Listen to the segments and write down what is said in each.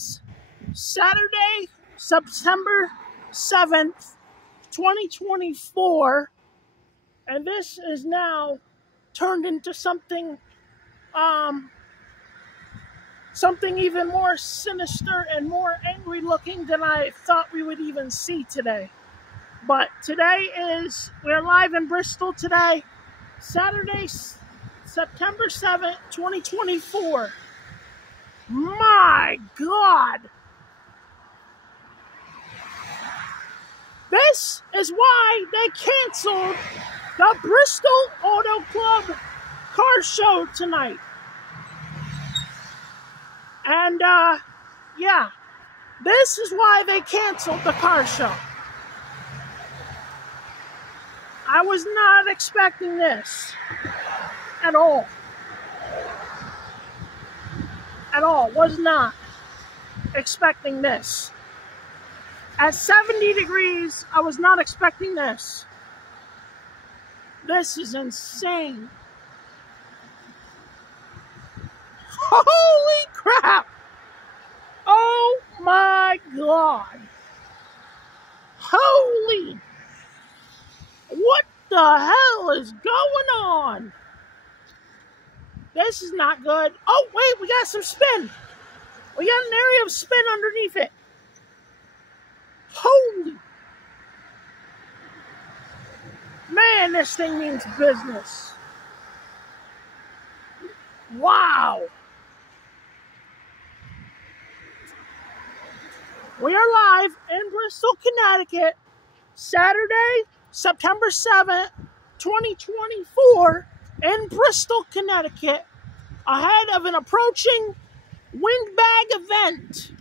is Saturday, September 7th, 2024, and this is now turned into something even more sinister and more angry looking than I thought we would even see today. But we're live in Bristol today, Saturday, September 7th, 2024. My God! This is why they canceled the Bristol Auto Club car show tonight. And, yeah, this is why they canceled the car show. I was not expecting this at all. At all. Was not expecting this. At 70 degrees, I was not expecting this. This is insane. Holy crap! Oh my God! Holy! What the hell is going on? This is not good. Oh wait, we got some spin. We got an area of spin underneath it. Holy! Man, this thing means business. Wow! We are live in Bristol, Connecticut, Saturday, September 7th, 2024, in Bristol, Connecticut, ahead of an approaching windbag event.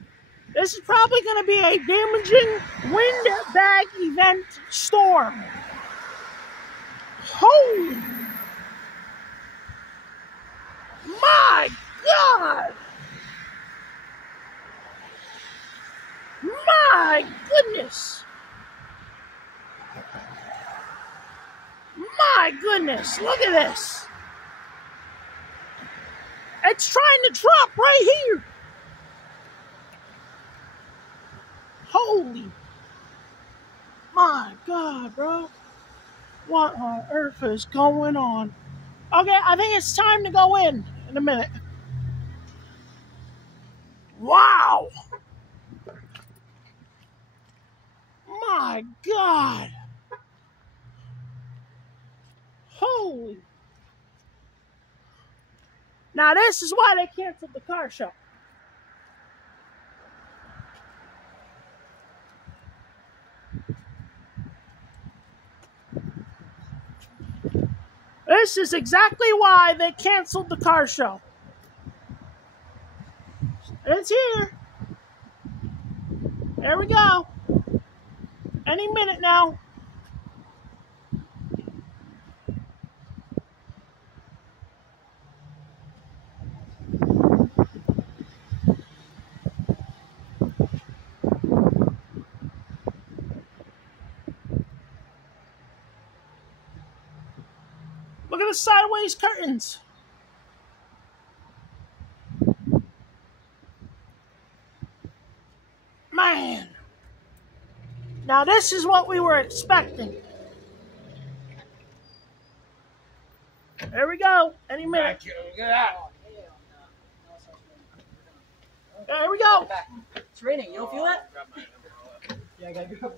This is probably going to be a damaging windbag event storm. Holy! My God! My goodness! My goodness, look at this. It's trying to drop right here. Holy. My God, bro. What on earth is going on? Okay, I think it's time to go in a minute. Wow. My God. Holy. Now this is why they canceled the car show. This is exactly why they canceled the car show. It's here. There we go. Any minute now. Look at the sideways curtains. Man. Now this is what we were expecting. There we go. Any minute. There we go. It's raining. You don't feel that?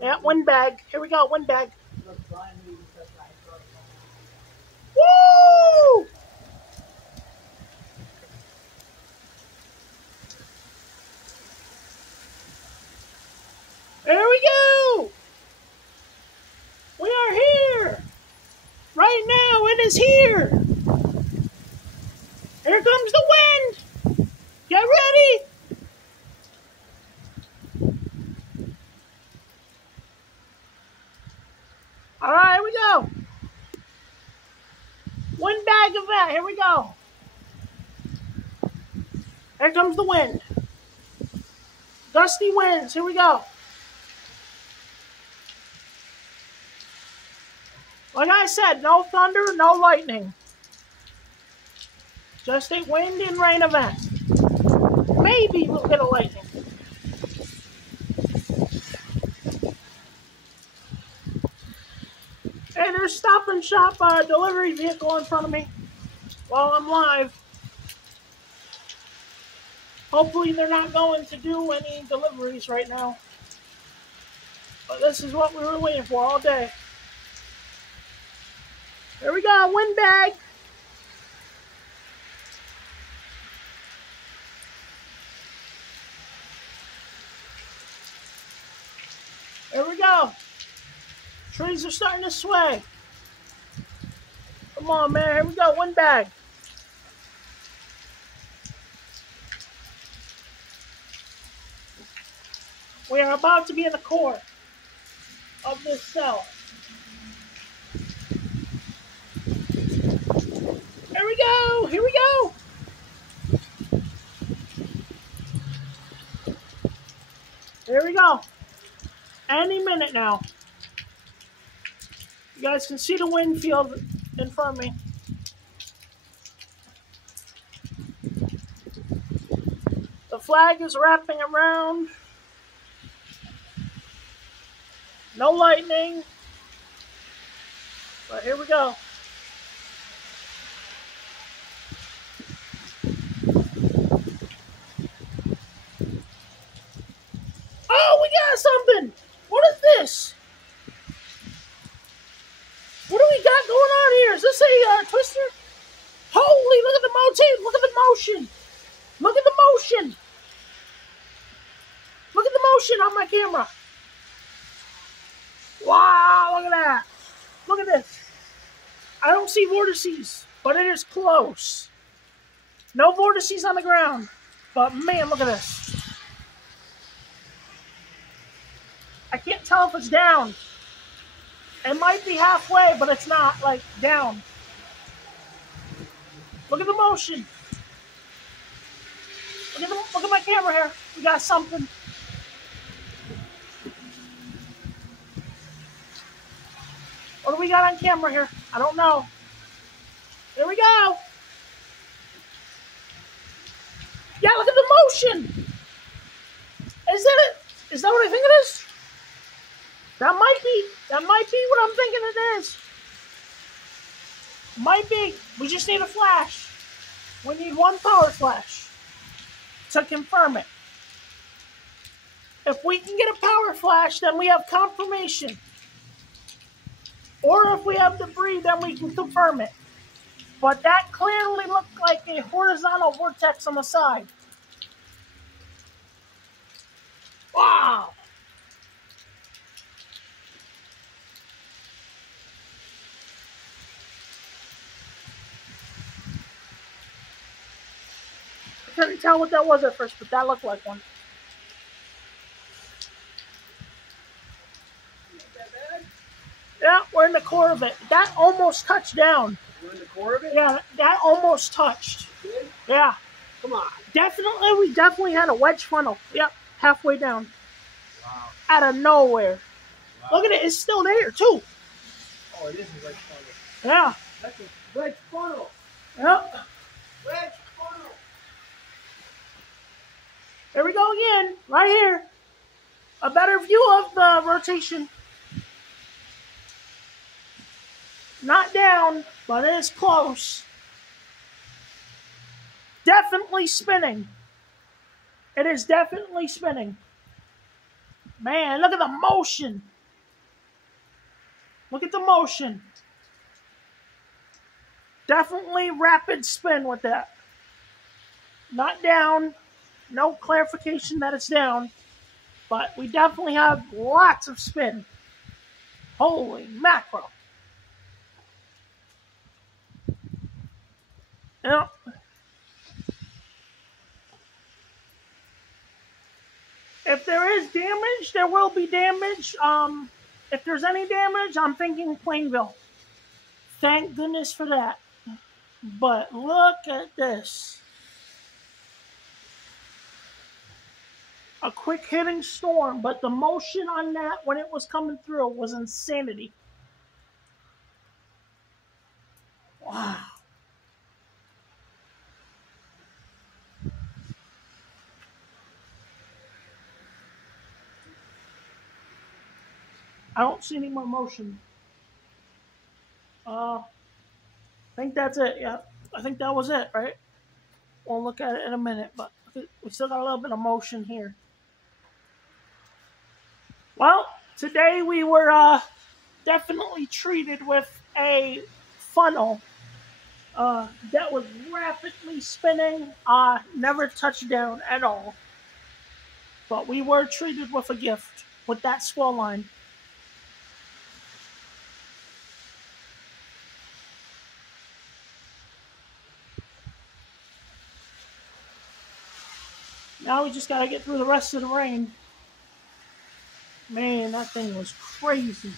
Yeah, windbag. Here we go. Windbag. Woo! There we go! We are here! Right now, it is here! Here comes the wind! Get ready! Alright, here we go! Windbag event, here we go! Here comes the wind. Gusty winds, here we go. Like I said, no thunder, no lightning. Just a wind and rain event. Maybe a little bit of lightning. a Stop and Shop delivery vehicle in front of me while I'm live. Hopefully they're not going to do any deliveries right now. But this is what we were waiting for all day. Here we go, win bag. Here we go. Trees are starting to sway. Come on, man. Here we go. One bag. We are about to be in the core of this cell. Here we go. Here we go. Here we go. Any minute now. You guys can see the wind field in front of me. The flag is wrapping around. No lightning. But here we go. Oh, we got something. What is this? What do we got going on here? Is this a twister? Holy, look at the motif. Look at the motion. Look at the motion. Look at the motion on my camera. Wow, look at that. Look at this. I don't see vortices, but it is close. No vortices on the ground. But man, look at this. I can't tell if it's down. It might be halfway, but it's not, like, down. Look at the motion. Look at my camera here. We got something. What do we got on camera here? I don't know. Here we go. Yeah, look at the motion. Is that it? Is that what I think it is? That might be what I'm thinking it is. Might be. We just need a flash. We need one power flash to confirm it. If we can get a power flash, then we have confirmation. Or if we have debris, then we can confirm it. But that clearly looked like a horizontal vortex on the side. Wow! I couldn't tell what that was at first, but that looked like one. Yeah, we're in the core of it. That almost touched down. We're in the core of it? Yeah, that almost touched. Did? Yeah. Come on. We definitely had a wedge funnel. Yep, halfway down. Wow. Out of nowhere. Wow. Look at it, it's still there too. Oh, it is a wedge funnel. Yeah. That's a wedge funnel. Yep. Wedge funnel. Here we go again, right here. A better view of the rotation. Not down, but it is close. Definitely spinning. It is definitely spinning. Man, look at the motion. Look at the motion. Definitely rapid spin with that. Not down. No clarification that it's down. But we definitely have lots of spin. Holy mackerel. Yeah. If there is damage, there will be damage. If there's any damage, I'm thinking Plainville. Thank goodness for that. But look at this. A quick hitting storm, but the motion on that when it was coming through was insanity. Wow. I don't see any more motion. I think that's it. Yeah, I think that was it, right? We'll look at it in a minute, but we still got a little bit of motion here. Well, today we were definitely treated with a funnel that was rapidly spinning, never touched down at all. But we were treated with a gift with that swell line. Now we just gotta get through the rest of the rain. Man, that thing was crazy.